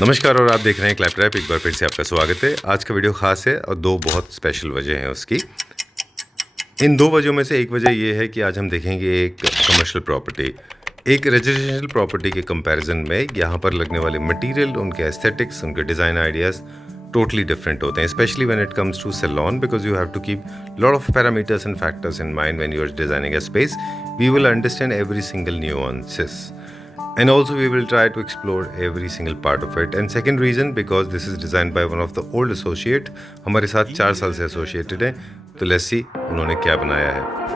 नमस्कार और आप देख रहे हैं क्लैप ट्रैप। एक बार फिर से आपका स्वागत है। आज का वीडियो खास है और दो बहुत स्पेशल वजह हैं उसकी। इन दो वजहों में से एक वजह ये है कि आज हम देखेंगे एक कमर्शियल प्रॉपर्टी, एक रेजिडेंशियल प्रॉपर्टी के कंपैरिजन में यहाँ पर लगने वाले मटेरियल, उनके एस्थेटिक्स, उनके डिज़ाइन आइडियाज़ टोटली डिफरेंट होते हैं, specially when it comes to salon, because you have to keep lot of parameters and factors in mind when you are designing a space. We will understand every single nuances. And also we will try to explore every single part of it. And second reason, because this is designed by one of the old associate, हमारे साथ 4 साल से associated हैं, तो let's see उन्होंने क्या बनाया है.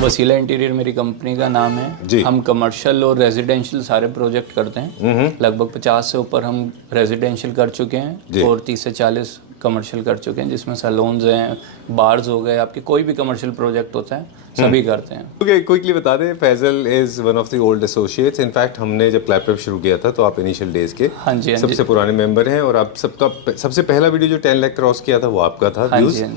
वसीला इंटीरियर मेरी कंपनी का नाम है जी. हम कमर्शियल और रेजिडेंशियल सारे प्रोजेक्ट करते हैं. लगभग 50 से ऊपर हम रेजिडेंशियल कर चुके हैं और 30 से 40 कमर्शियल कर चुके हैं, जिसमें सैलून्स हैं, बार्स हो गए, आपके कोई भी कमर्शियल प्रोजेक्ट होता है सभी करते हैं. ओके, क्विकली बता दें, Faisal is one of the old associates. In fact हमने जब क्लैप ट्रैप शुरू किया था तो आप इनिशियल डेज के सबसे पुराने मेंबर हैं और आप सबका सबसे पहला वीडियो जो 10 लाख क्रॉस किया था वो आपका था.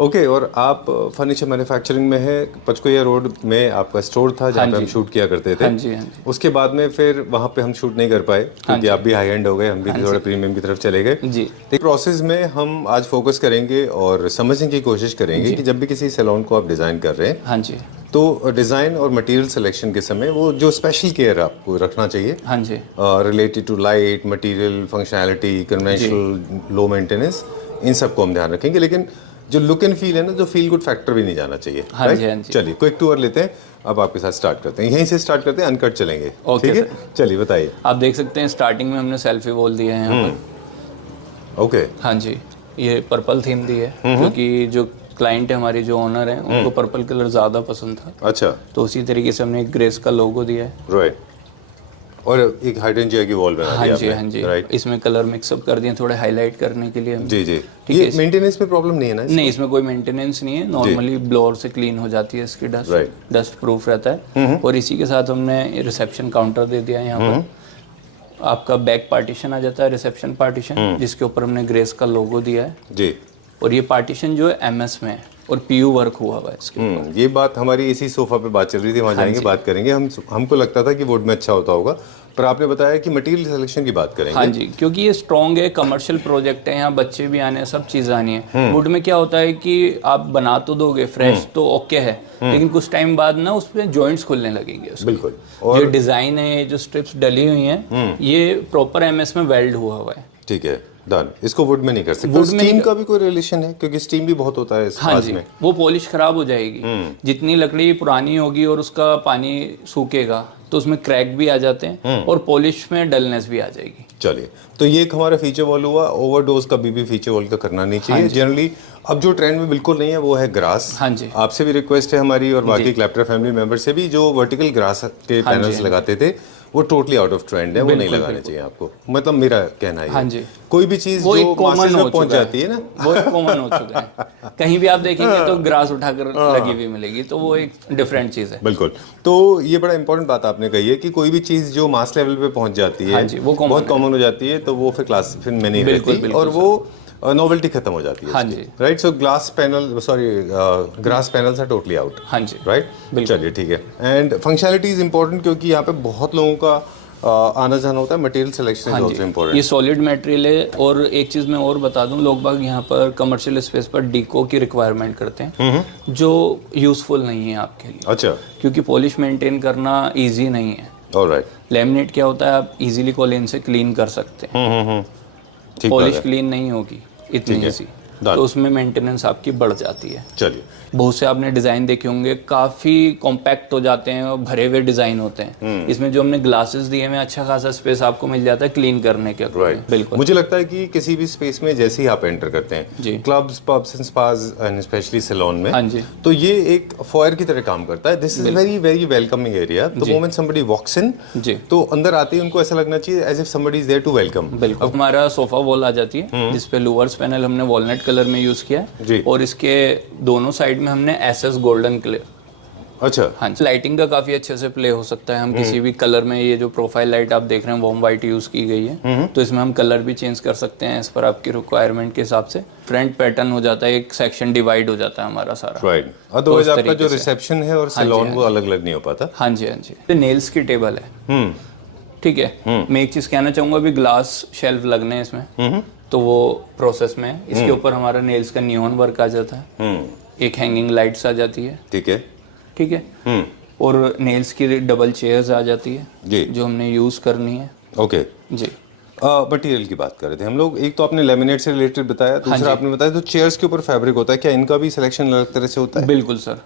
ओके, और आप फर्नीचर मैन्युफैक्चरिंग में है, पचकोया रोड में आपका स्टोर था जहाँ पे हम शूट किया करते थे. उसके बाद में फिर वहाँ पे हम शूट नहीं कर पाए क्योंकि आप भी हाई एंड हो गए, हम भी थोड़ा प्रीमियम की तरफ चले गए. तो प्रोसेस में हम आज फोकस करेंगे और समझने की कोशिश करेंगे कि जब भी किसी सैलून को आप डिजाइन कर रहे हैं तो डिजाइन और मटेरियल सिलेक्शन के समय वो जो स्पेशल केयर आपको रखना चाहिए related to light, material, functionality, conventional, low maintenance, इन सबको हम ध्यान रखेंगे. लेकिन जो लुक एंड फील है ना, जो फील गुड फैक्टर भी नहीं जाना चाहिए. चलिए क्विक टूर लेते हैं, अब आपके साथ स्टार्ट करते हैं. यहीं से स्टार्ट करते हैं, अनकट चलेंगे. ठीक है, चलिए बताइए. आप देख सकते हैं स्टार्टिंग में हमने सेल्फी वॉल दिया है यहाँ पर. ओके, हाँ जी, ये पर्पल थीम दी है क्योंकि जो क्लाइंट है हमारी, जो ओनर है, उनको पर्पल कलर ज्यादा पसंद था. अच्छा, तो उसी तरीके से हमने एक ग्रेस का लोगो दिया है. राइट, और एक हाइड्रेंजिया की वॉल बना दी आपने. हाँ जी, राइट. इसमें कलर मिक्सअप कर दिए थोड़े हाइलाइट करने के लिए. जी. ये मेंटेनेंस में प्रॉब्लम नहीं है ना? नहीं, इसमें कोई मेंटेनेंस नहीं है. नॉर्मली ब्लोअर से क्लीन हो जाती है इसकी डस्ट. डस्ट प्रूफ रहता है. और इसी के साथ हमने रिसेप्शन काउंटर दे दिया है यहाँ पर. आपका बैक पार्टीशन आ जाता है, रिसेप्शन पार्टीशन, जिसके ऊपर हमने ग्रेस का लोगो दिया है जी. और ये पार्टीशन जो है MS में है और PU वर्क हुआ हुआ है इसके ऊपर. ये बात हमारी इसी सोफा पे बात चल रही थी, वहाँ जाएंगे बात करेंगे. हमको लगता था कि वुड में अच्छा होता होगा, पर आपने बताया कि मटेरियल सिलेक्शन की बात करेंगे. हाँ जी, क्योंकि ये स्ट्रॉन्ग है, कमर्शियल प्रोजेक्ट है, यहाँ बच्चे भी आने हैं, सब चीज़ आनी है. वुड में क्या होता है कि आप बना तो दोगे फ्रेश तो ओके है, लेकिन कुछ टाइम बाद ना उसमें जॉइंट्स खुलने लगेंगे. बिल्कुल. और जो डिजाइन है, जो स्ट्रिप्स डली हुई हैं, ये प्रॉपर MS में वेल्ड हुआ है. ठीक है, डन. इसको वुड में नहीं कर सकते. स्टीम का भी कोई रिलेशन है क्योंकि स्टीम भी बहुत होता है इस कांच में. वो पॉलिश खराब हो जाएगी. जितनी लकड़ी पुरानी होगी और उसका पानी सूखेगा तो उसमें क्रैक भी आ जाते हैं और पॉलिश में डलनेस भी आ जाएगी. चलिए, तो ये एक हमारा फीचर वॉल हुआ. ओवरडोज कभी भी फीचर वॉल का करना नहीं चाहिए जनरली. अब जो ट्रेंड में बिल्कुल नहीं है वो है ग्रास. हाँ जी, आपसे भी रिक्वेस्ट है हमारी और बाकी क्लैप ट्रैप फैमिली मेंबर से भी, जो वर्टिकल ग्रास के पैनल्स लगाते थे वो टोटली आउट ऑफ ट्रेंड है, वो नहीं लगाने चाहिए आपको. मतलब मेरा कहना है. हाँ जी, कोई भी चीज जो मासेस में पहुंच जाती है ना, वो एक कॉमन हो चुका है. कहीं भी आप देखेंगे तो ग्रास उठाकर लगी हुई मिलेगी, तो वो एक डिफरेंट चीज है. बिल्कुल. तो ये बड़ा इंपॉर्टेंट बात आपने कही है कि कोई भी चीज जो मास लेवल पे पहुंच जाती है, वो बहुत कॉमन हो जाती है, तो वो फिर क्लास फिर में नहीं रहती और वो नोवेल्टी खत्म हो जाती है. हाँ जी, right. So glass panel, sorry, grass panels are totally out. हाँ जी, राइट. चलिए ठीक है. एंड फंक्शनैलिटी इज इंपॉर्टेंट क्योंकि यहाँ पे बहुत लोगों का आना जाना होता है. Material selection is also important. ये सॉलिड मटेरियल है. और एक चीज़ मैं और बता दूं, लोग बाग यहाँ पर कमर्शियल स्पेस पर डीको की रिक्वायरमेंट करते हैं जो यूजफुल नहीं है आपके लिए. अच्छा, क्योंकि पॉलिश मेंटेन करना इजी नहीं है. ऑलराइट. लैमिनेट क्या होता है, आप इजीली कोलिन से क्लीन कर सकते हैं. पॉलिश क्लीन नहीं होगी इतनी ईजी, तो उसमें मेंटेनेंस आपकी बढ़ जाती है. चलिए, बहुत से आपने डिजाइन देखे होंगे, काफी कॉम्पैक्ट हो जाते हैं और भरे हुए डिजाइन होते हैं. इसमें जो हमने ग्लासेस दिए हैं, अच्छा खासा स्पेस आपको मिल जाता है क्लीन करने के. बिल्कुल. मुझे लगता है कि किसी भी स्पेस में जैसे ही आप एंटर करते हैं, clubs, pubs and spas and specially salon में, तो ये एक फॉयर की तरह काम करता है. This is very very welcoming area. The moment somebody walks in, तो अंदर आते ही उनको ऐसा लगना चाहिए as if somebody is there to welcome. बिल्कुल. हमारा सोफा वॉल आ जाती है जिसपे लोअर्स पैनल हमने वॉलनट कलर में यूज किया है और इसके दोनों साइड में हमने SS गोल्डन अच्छा। हाँ जी, लाइटिंग का काफ़ी अच्छे से प्ले हो सकता है। हम किसी भी कलर में, ये जो प्रोफाइल लाइट आप देख रहे हैं वार्म वाइट यूज़ की गई है, तो इसमें हम कलर भी चेंज कर सकते हैं इस पर आपकी रिक्वायरमेंट के हिसाब से। फ्रंट पैटर्न हो जाता है, एक सेक्शन डिवाइड हो जाता है हमारा सारा। राइट, अदरवाइज आपका जो रिसेप्शन है और सैलून वो अलग अलग नहीं हो पाता। हाँ जी, हाँ जी। नेल्स की टेबल है, ठीक है। मैं एक चीज़ कहना चाहूँगा, अभी ग्लास शेल्फ लगने हैं इसमें, तो वो प्रोसेस में है। इसके ऊपर हमारा नेल्स का नियॉन वर्क आ जाता है, एक हैंगिंग लाइट्स आ जाती है, ठीक है, ठीक है। और नेल्स की डबल चेयर्स आ जाती है जी, जो हमने यूज़ करनी है। ओके जी। मटेरियल की बात कर रहे थे हम लोग। एक तो आपने लेमिनेट से रिलेटेड बताया, दूसरा आपने बताया तो चेयर्स के ऊपर फैब्रिक होता है, क्या इनका भी सिलेक्शन अलग तरह से होता है? बिल्कुल सर।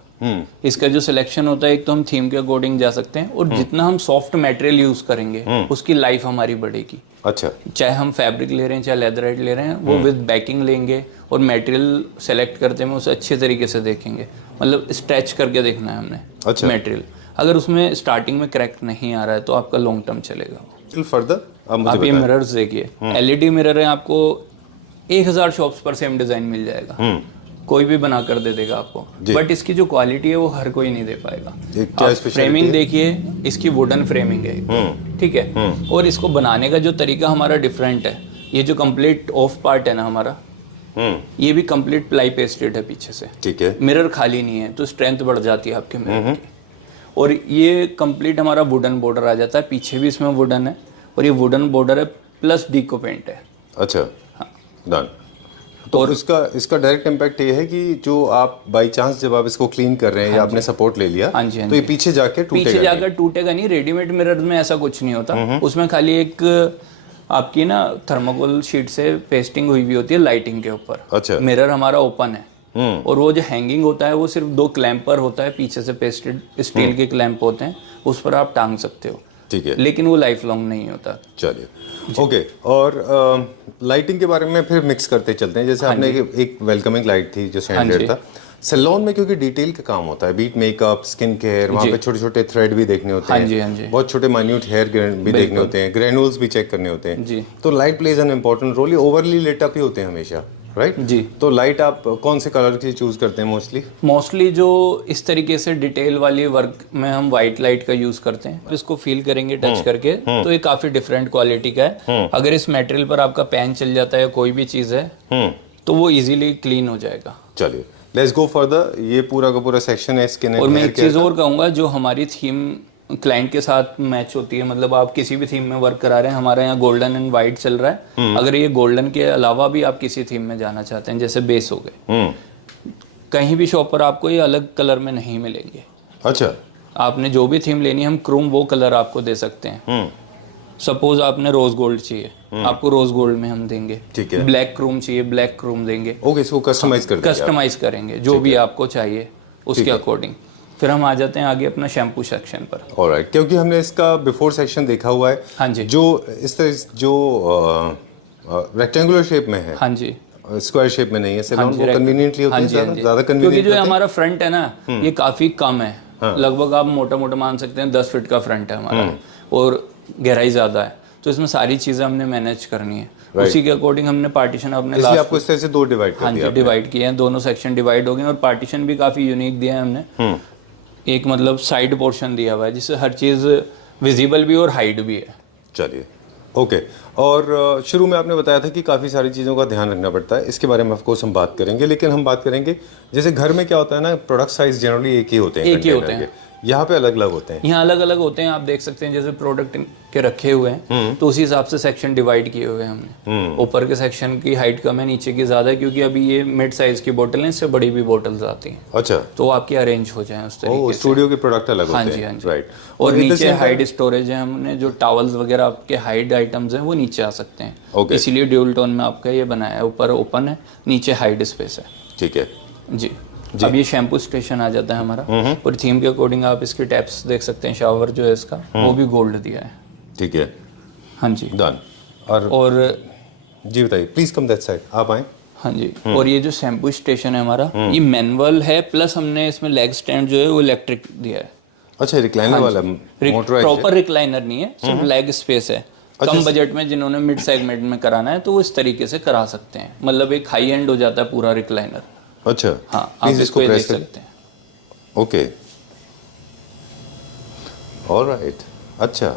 इसका जो सिलेक्शन होता है, एक तो हम थीम के अकॉर्डिंग जा सकते हैं, और जितना हम सॉफ्ट मटेरियल यूज़ करेंगे उसकी लाइफ हमारी बढ़ेगी। अच्छा। चाहे हम फैब्रिक ले रहे हैं, चाहे लेदराइट ले रहे हैं, वो विद बैकिंग लेंगे, और मटेरियल सेलेक्ट करते हैं उसे अच्छे तरीके से देखेंगे, मतलब स्ट्रेच करके देखना है हमने। अच्छा। मटेरियल अगर उसमें स्टार्टिंग में क्रैक नहीं आ रहा है तो आपका लॉन्ग टर्म चलेगा। फर्दर आप ये मिरर्स देखिए, एलईडी मिरर है, आपको 1000 शॉप्स पर सेम डिजाइन मिल जाएगा, कोई भी बना कर दे देगा आपको, बट इसकी जो क्वालिटी है वो हर कोई नहीं दे पाएगा। आप फ्रेमिंग देखिए, इसकी वुडन फ्रेमिंग है, ठीक है, और इसको बनाने का जो तरीका हमारा डिफरेंट है। ये जो कंप्लीट ऑफ पार्ट है ना हमारा, ये भी कंप्लीट प्लाई पेस्टेड है पीछे से, ठीक है। मिरर खाली नहीं है, तो स्ट्रेंथ बढ़ जाती है आपके मिरर की। और ये कंप्लीट हमारा वुडन बॉर्डर आ जाता है, पीछे भी इसमें वुडन है, और ये वुडन बॉर्डर है प्लस डीको पेंट है। अच्छा, हाँ, डन। तो और इसका डायरेक्ट इम्पैक्ट ये है कि जो आप बाय चांस जब आप इसको क्लीन कर रहे हैं, या आपने सपोर्ट ले लिया, हाँ जी, तो ये पीछे जाकर टूटेगा नहीं। रेडीमेड मिरर में ऐसा कुछ नहीं होता, उसमें खाली एक आपकी ना थर्माकोल शीट से पेस्टिंग हुई हुई होती है लाइटिंग के ऊपर। अच्छा। मिरर हमारा ओपन है, और वो जो हैंगिंग होता है वो सिर्फ 2 क्लैंप पर होता है, पीछे से पेस्टेड स्टील के क्लैंप होते हैं, उस पर आप टांग सकते हो, ठीक है, लेकिन वो लाइफ लॉन्ग नहीं होता। चलिए, ओके। और लाइटिंग के बारे में फिर मिक्स करते चलते हैं। जैसे आपने एक वेलकमिंग लाइट थी जो सैंडलेट था, सैलून में क्योंकि डिटेल का काम होता है, बीट मेकअप, स्किन केयर, वहाँ पे छोटे छोटे थ्रेड भी देखने होते हैं, बहुत छोटे माइन्यूट हेयर भी देखने होते हैं, ग्रेनुल्स भी चेक करने होते हैं, तो light plays an important role. ये ओवरली लेट अप ही होते हैं हमेशा, राइट? जी। तो लाइट आप कौन से कलर की चूज करते हैं मोस्टली? जो इस तरीके से डिटेल वाली वर्क में हम वाइट लाइट का यूज करते हैं। इसको फील करेंगे टच करके, तो ये काफी डिफरेंट क्वालिटी का है। अगर इस मटेरियल पर आपका पेन चल जाता है, कोई भी चीज है, तो वो इजीली क्लीन हो जाएगा। चलिए, लेट्स गो फर्दर। ये पूरा का पूरा सेक्शन है स्किन एंड हेयर। और मैं एक चीज और कहूंगा, जो हमारी थीम क्लाइंट के साथ मैच होती है, मतलब आप किसी भी थीम में वर्क करा रहे हैं, हमारे यहाँ गोल्डन एंड वाइट चल रहा है, अगर ये गोल्डन के अलावा भी आप किसी थीम में जाना चाहते हैं, जैसे बेस हो गए, कहीं भी शॉप पर आपको ये अलग कलर में नहीं मिलेंगे। अच्छा। आपने जो भी थीम लेनी है, हम क्रोम वो कलर आपको दे सकते हैं। सपोज आपने रोज गोल्ड चाहिए, आपको रोज गोल्ड में हम देंगे, ठीक है। ब्लैक क्रोम चाहिए, ब्लैक क्रोम देंगे। ओके, इसको कस्टमाइज करेंगे जो भी आपको चाहिए उसके अकॉर्डिंग। फिर हम आ जाते हैं आगे अपना शैम्पू सेक्शन पर। ऑलराइट, क्योंकि हमने इसका बिफोर सेक्शन देखा हुआ है, हाँ जी, जो इस तरह जो रेक्टेंगुलर शेप में है, हाँ जी, स्क्वायर शेप में नहीं है। सैलून को कन्वीनियंटली होता है, ज्यादा कन्वीनियंट, क्योंकि जो हमारा फ्रंट है ना, ये काफी कम है, लगभग आप मोटा मोटा मान सकते हैं 10 फीट का फ्रंट है हमारा, और गहराई ज्यादा है, तो इसमें सारी चीजें हमने मैनेज करनी है। उसी के अकॉर्डिंग हमने पार्टीशन अपने इसलिए आपको इस तरह से 2 डिवाइड कर दिया। हाँ जी, डिवाइड किए हैं, दोनों सेक्शन डिवाइड हो गए, और पार्टीशन भी काफी यूनिक दिया है हमने। एक मतलब साइड पोर्शन दिया हुआ है, जिससे हर चीज विजिबल भी और हाइड भी है। चलिए, ओके। और शुरू में आपने बताया था कि काफ़ी सारी चीज़ों का ध्यान रखना पड़ता है, इसके बारे में ऑफकोर्स हम बात करेंगे, लेकिन हम बात करेंगे जैसे घर में क्या होता है ना, प्रोडक्ट साइज जनरली एक ही होते हैं, यहाँ पे अलग अलग होते हैं। यहाँ अलग अलग होते हैं, आप देख सकते हैं, जैसे प्रोडक्ट के रखे हुए हैं, तो उसी हिसाब से सेक्शन डिवाइड किए हुए हैं हमने। ऊपर के सेक्शन की हाइट कम है, नीचे की ज्यादा है, क्योंकि अभी ये मिड साइज की बोतल है, इससे बड़ी भी बोतल्स आती हैं। अच्छा, तो आपकी अरेंज हो जाए उस तरीके से। स्टूडियो के प्रोडक्ट अलग होते हैं। हाँ जी, हाँ जी, राइट। और नीचे हाइड स्टोरेज है, हमने जो टॉवल्स वगैरह आपके हाइड आइटम्स हैं वो नीचे आ सकते हैं, इसीलिए ड्यूल टोन में आपका ये बनाया है, ऊपर ओपन है, नीचे हाइड स्पेस है। ठीक है जी। अब ये शैम्पू स्टेशन आ जाता है हमारा, और थीम के अकॉर्डिंग आप इसके टैप्स देख सकते हैं। शावर जो है इसका वो भी गोल्ड दिया है। ठीक है, हाँ जी, डन। और जी बताइए, प्लीज कम दैट साइड, आप आए। हाँ जी। और ये जो शैम्पू स्टेशन है हमारा, ये मैनुअल है, प्लस हमने इसमें लेग स्टैंड जो है वो इलेक्ट्रिक दिया है। अच्छा, रिक्लाइनर वाला मोटराइज्ड, प्रॉपर रिक्लाइनर नहीं है, सिर्फ लेग स्पेस है। कम बजट में जिन्होंने मिड सेगमेंट में कराना है, तो वो इस तरीके से करा सकते हैं, मतलब एक हाई एंड हो जाता है पूरा रिक्लाइनर। अच्छा, हाँ, आप इसको देख सकते हैं। ओके, ऑलराइट, अच्छा।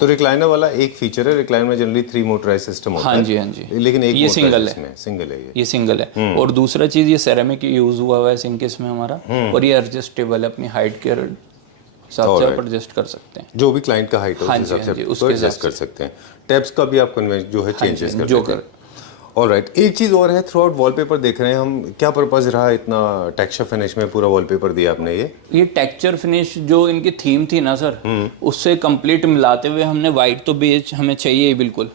तो रिक्लाइनर वाला एक फीचर है, रिक्लाइनर में जनरली 3 मोटराइज सिस्टम होता है। हाँ जी, हाँ जी। लेकिन एक ये सिंगल है, सिंगल है ये सिंगल है। और दूसरा चीज ये सेरेमिक यूज हुआ है सिंक इसमें हमारा, और ये एडजस्टेबल है, अपनी हाइट के हिसाब से आप एडजस्ट कर सकते हैं, जो भी क्लाइंट का हाइट हो उस हिसाब से उसको एडजस्ट कर सकते हैं। टैब्स का भी आप कन्वेंस जो है चेंजेस कर सकते हैं। ऑलराइट, एक चीज़ और है, थ्रू आउट वॉलपेपर देख रहे हैं हम, क्या पर्पस रहा इतना टेक्सचर फिनिश में पूरा वॉलपेपर दिया आपने? ये टेक्सचर फिनिश जो इनकी थीम थी ना सर, उससे कंप्लीट मिलाते हुए हमने वाइट तो बेस हमें चाहिए ही बिल्कुल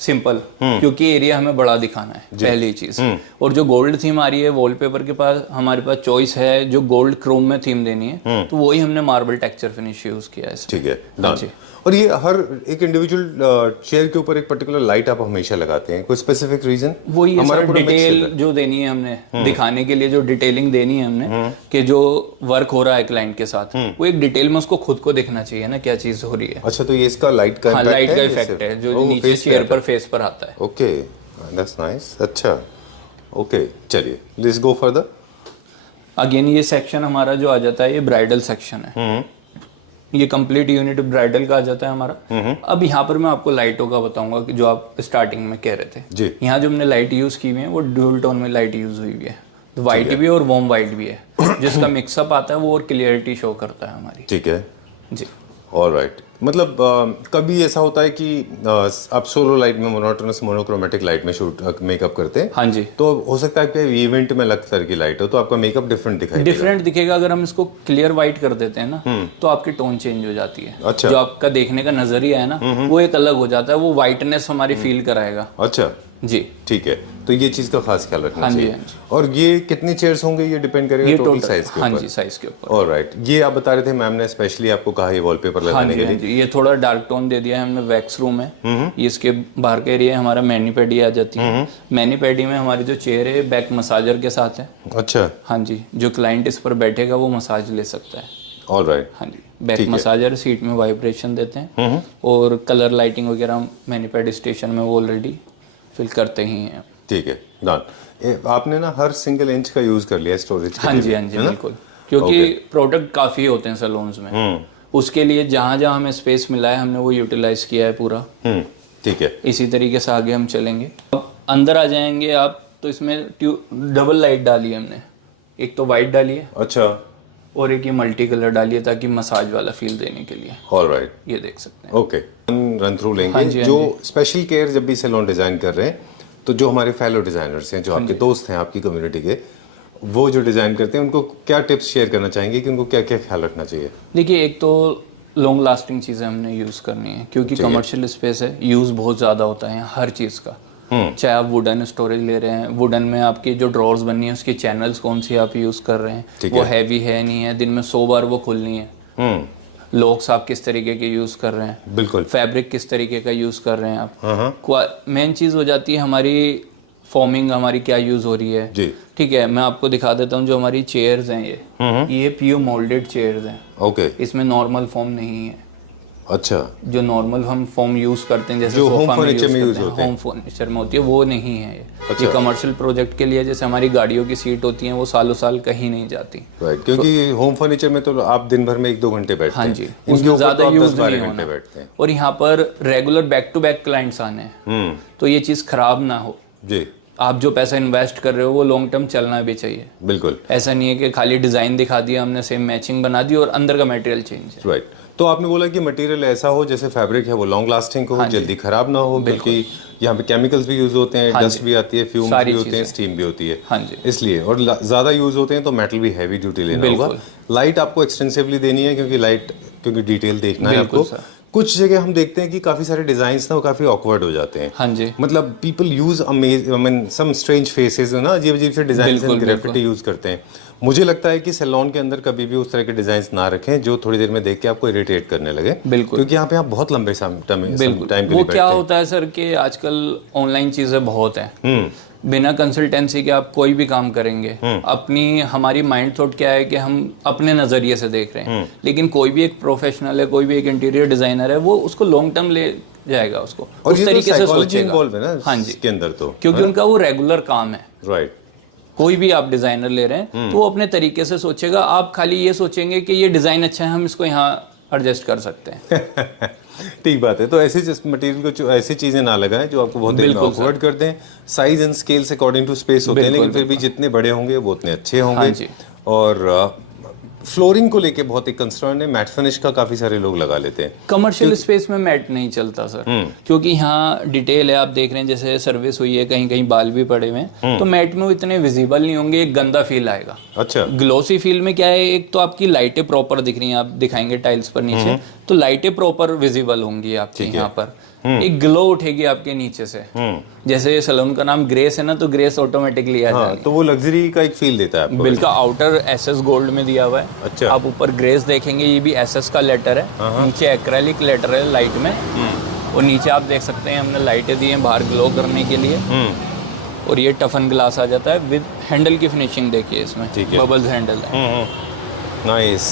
सिंपल, क्योंकि एरिया हमें बड़ा दिखाना है पहली चीज। और जो गोल्ड थीम आ रही है वॉलपेपर के पास, हमारे पास चॉइस है जो गोल्ड क्रोम में थीम देनी है, तो वही हमने मार्बल टेक्सचर फिनिश यूज किया है। ठीक है, डन। और ये हर एक इंडिविजुअल चेयर के ऊपर एक पर्टिकुलर लाइट आप हमेशा लगाते हैं, कोई स्पेसिफिक रीजन? वो ये सर डिटेल जो देनी है हमने, दिखाने के लिए जो डिटेलिंग देनी है हमने, कि जो वर्क हो रहा है क्लाइंट के साथ, वो एक डिटेल में उसको खुद को देखना चाहिए ना, क्या चीज हो रही है। अच्छा, तो ये इसका लाइट का लाइट का इफेक्ट है जो नीचे चेयर पर फेस पर आता है। Okay, that's nice. अच्छा, ओके, चलिए लेट्स गो फर्दर। अगेन ये सेक्शन हमारा जो आ जाता है, ये ब्राइडल सेक्शन है। ये कंप्लीट यूनिट ब्राइडल का आ जाता है हमारा। अब यहाँ पर मैं आपको लाइटों का बताऊंगा कि जो आप स्टार्टिंग में कह रहे थे जी। यहाँ जो हमने लाइट यूज की हुई है वो ड्यूल टोन में लाइट यूज हुई है, व्हाइट भी है और वॉर्म व्हाइट भी है, जिसका मिक्सअप आता है वो और क्लियरिटी शो करता है हमारी। ठीक है जी, ऑलराइट। मतलब कभी ऐसा होता है कि आप सोलो लाइट में, मोनोटोनस मोनोक्रोमेटिक लाइट में शूट मेकअप करते हैं? हाँ जी। तो हो सकता है कि इवेंट में अलग तरह की लाइट हो तो आपका मेकअप डिफरेंट दिखेगा। अगर हम इसको क्लियर व्हाइट कर देते हैं ना, तो आपकी टोन चेंज हो जाती है। अच्छा। जो आपका देखने का नजरिया है ना, वो एक अलग हो जाता है, वो व्हाइटनेस हमारी फील कराएगा। अच्छा जी, ठीक है। तो ये चीज का खास ख्याल रखना चाहिए। हाँ जी। और ये कितनी चेयर्स होंगे, ये डिपेंड करेगा टोटल साइज के ऊपर? हाँ जी, साइज के ऊपर। ऑलराइट, ये आप बता रहे थे मैम ने स्पेशली आपको कहा ये वॉलपेपर लगाने के लिए। ये थोड़ा डार्क टोन दे दिया है हमने, वैक्स रूम है ये, इसके बाहर का एरिया हमारा मैनीपेडी आ जाती है। मैनीपेडी में हमारी जो चेयर है बैक मसाजर के साथ है। अच्छा, हाँ जी, जो क्लाइंट इस पर बैठेगा वो मसाज ले सकता है। ऑलराइट, हाँ जी, बैक मसाजर, सीट में वाइब्रेशन देते हैं, और कलर लाइटिंग वगैरह मैनीपेडी स्टेशन में वो ऑलरेडी फिल करते ही हैं। ठीक है, डन। आपने ना हर सिंगल इंच का यूज कर लिया स्टोरेज के लिए? हाँ जी, बिल्कुल, क्योंकि प्रोडक्ट काफी होते हैं सैलून्स में, उसके लिए जहाँ जहाँ हमें स्पेस मिला है हमने वो यूटिलाइज किया है पूरा। ठीक है, इसी तरीके से आगे हम चलेंगे। अब अंदर आ जाएंगे आप, तो इसमें डबल लाइट डाली है हमने, एक तो वाइट डाली है। अच्छा। और एक ये मल्टी कलर डालिए ताकि मसाज वाला फील देने के लिए। ऑलराइट, ये देख सकते हैं। ओके, रन थ्रू लेंगे। जो स्पेशल केयर जब भी सैलून डिजाइन कर रहे हैं, तो जो हमारे फेलो डिजाइनर्स हैं, जो आपके दोस्त हैं आपकी कम्युनिटी के, वो जो डिजाइन करते हैं, उनको क्या टिप्स शेयर करना चाहेंगे कि उनको क्या क्या ख्याल रखना चाहिए? देखिए, एक तो लॉन्ग लास्टिंग चीज़ें हमने यूज़ करनी है, क्योंकि कमर्शियल स्पेस है, यूज़ बहुत ज़्यादा होता है हर चीज़ का। चाहे आप वुडन स्टोरेज ले रहे हैं, वुडन में आपकी जो ड्रॉर्स बननी है उसकी चैनल्स कौन सी आप यूज़ कर रहे हैं, वो हैवी है नहीं है, दिन में 100 बार वो खुलनी है। लॉक्स आप किस तरीके के यूज कर रहे हैं, बिल्कुल, फैब्रिक किस तरीके का यूज कर रहे हैं आप। मेन चीज हो जाती है हमारी फॉर्मिंग, हमारी क्या यूज हो रही है जी। ठीक है, मैं आपको दिखा देता हूँ। जो हमारी चेयर्स हैं ये प्योर मोल्डेड चेयर्स हैं। ओके, इसमें नॉर्मल फॉर्म नहीं है। अच्छा, जो नॉर्मल हम फॉर्म यूज करते हैं, जैसे सोफा में यूज करते हैं, होम फर्नीचर में होती है, वो नहीं है ये। अच्छा। ये कमर्शियल प्रोजेक्ट के लिए, जैसे हमारी गाड़ियों की सीट होती हैं, वो सालों साल कहीं नहीं जाती। राइट, क्योंकि होम फर्नीचर में तो आप दिन भर में 1-2 घंटे बैठते हैं। हाँ जी, उसमें ज्यादा यूज नहीं होना। और यहाँ पर regular back to back clients आने हैं, तो ये चीज खराब ना हो जी। आप जो पैसा इन्वेस्ट कर रहे हो वो लॉन्ग टर्म चलना भी चाहिए। बिल्कुल, ऐसा नहीं है कि खाली डिजाइन दिखा दिया हमने, सेम मैचिंग बना दी और अंदर का मटेरियल चेंज है। राइट, तो आपने बोला कि मटेरियल ऐसा हो, जैसे फैब्रिक है वो लॉन्ग लास्टिंग हो, जल्दी खराब ना हो, क्योंकि यहाँ पे केमिकल्स भी यूज होते हैं, डस्ट भी आती है, फ्यूम्स भी होते हैं, स्टीम भी होती है। हाँ जी, इसलिए, और ज्यादा यूज होते हैं तो मेटल भी हैवी ड्यूटी लेना होगा। लाइट आपको एक्सटेंसिवली देनी है, क्योंकि डिटेल देखना है आपको। कुछ जगह हम देखते हैं कि काफी सारे डिजाइन्स ना वो काफी ऑकवर्ड हो जाते हैं। हाँ जी, मतलब people use some strange faces ना, अजीब से डिजाइन्स एंड ग्राफिटी यूज करते हैं। मुझे लगता है कि सैलून के अंदर कभी भी उस तरह के डिजाइन्स ना रखें जो थोड़ी देर में देख के आपको इरिटेट करने लगे। बिल्कुल, क्योंकि यहाँ पे आप बहुत लंबे टाइम के लिए क्या होता है सर कि आजकल ऑनलाइन चीजें बहुत हैं, बिना कंसल्टेंसी के आप कोई भी काम करेंगे। अपनी हमारी माइंड थॉट क्या है कि हम अपने नजरिए से देख रहे हैं, लेकिन कोई भी एक प्रोफेशनल है, कोई भी एक इंटीरियर डिजाइनर है, वो उसको लॉन्ग टर्म ले जाएगा, उसको उस तरीके से सोचेगा। हाँ जी, के अंदर तो क्योंकि उनका वो रेगुलर काम है। राइट, कोई भी आप डिजाइनर ले रहे हैं तो वो अपने तरीके से सोचेगा। आप खाली ये सोचेंगे कि ये डिजाइन अच्छा है, हम इसको यहाँ एडजस्ट कर सकते हैं। ठीक बात है। तो ऐसे मटेरियल को जो ऐसी चीजें ना लगाएं जो आपको बहुत देर में ऑकवर्ड कर दें। Size and scales according to space होते हैं, लेकिन फिर भी जितने बड़े होंगे वो उतने अच्छे होंगे। और फ्लोरिंग को लेके बहुत एक कंसर्न है, मैट फिनिश का काफी सारे लोग लगा लेते हैं। कमर्शियल स्पेस में मैट नहीं चलता सर, क्योंकि यहाँ डिटेल है, आप देख रहे हैं जैसे सर्विस हुई है, कहीं कहीं बाल भी पड़े हुए हैं, तो मैट में वो इतने विजिबल नहीं होंगे, एक गंदा फील आएगा। अच्छा। ग्लोसी फील में क्या है, एक तो आपकी लाइटें प्रॉपर दिख रही हैं, आप दिखाएंगे टाइल्स पर नीचे, तो लाइटें प्रॉपर विजिबल होंगी आपकी यहाँ पर, एक ग्लो उठेगी आपके नीचे से। जैसे सैलून का नाम ग्रेस है ना, तो ग्रेस ऑटोमेटिकली आ जाएगी। तो वो लग्जरी का एक फील देता है आपको। बिल्कुल। आउटर एसएस गोल्ड में दिया हुआ है। अच्छा। आप ऊपर ग्रेस देखेंगे, ये भी एसएस का लेटर है, नीचे एक्रेलिक लेटर है लाइट में, और नीचे आप देख सकते हैं हमने लाइटें दी हैं बाहर ग्लो करने के लिए। और ये टफन ग्लास आ जाता है विद हैंडल की फिनिशिंग देखिए इसमें, बबल्स हैंडल है। नाइस।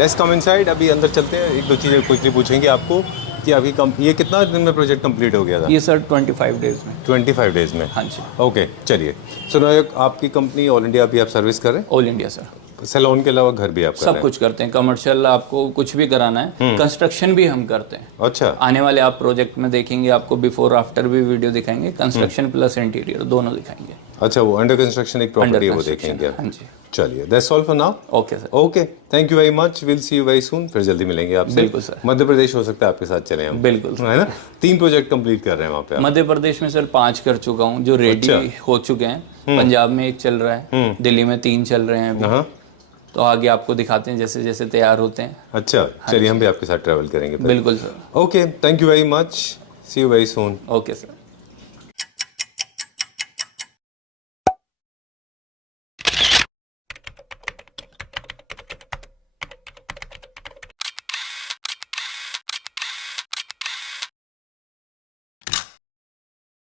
Let's come inside. अभी अंदर चलते हैं, एक दो चीजें क्विकली पूछेंगे आपको कि आपकी ये कितना दिन में प्रोजेक्ट कंप्लीट हो गया था? ये सर 25 डेज में। 25 डेज में? हाँ जी। ओके, चलिए। सो नायक, आपकी कंपनी ऑल इंडिया भी आप सर्विस कर रहे हैं? All India sir. सैलून के अलावा घर भी आप कर रहे हैं? सब कुछ करते हैं। कमर्शियल आपको कुछ भी कराना है, कंस्ट्रक्शन भी हम करते हैं। अच्छा। आने वाले आप प्रोजेक्ट में देखेंगे, आपको बिफोर आफ्टर भी वीडियो दिखाएंगे, कंस्ट्रक्शन प्लस इंटीरियर दोनों दिखाएंगे। अच्छा, वो अंडर कंस्ट्रक्शन एक प्रॉपर्टी है वो देखेंगे? हाँ जी। चलिए, that's all for now. Okay sir. Okay, thank you very much. Will see you very सून। फिर जल्दी मिलेंगे आपसे। बिल्कुल सर। मध्य प्रदेश हो सकता है आपके साथ चले हम। बिल्कुल है ना? 3 प्रोजेक्ट कंप्लीट कर रहे हैं वहाँ पे। मध्य प्रदेश में सर 5 कर चुका हूँ जो रेडी हो चुके हैं। पंजाब में 1 चल रहा है, दिल्ली में 3 चल रहे हैं अभी। तो आगे आपको दिखाते हैं जैसे जैसे तैयार होते हैं। अच्छा, चलिए हम भी आपके साथ ट्रैवल करेंगे। बिल्कुल sir. Okay, thank you very much. See you very soon. Okay sir.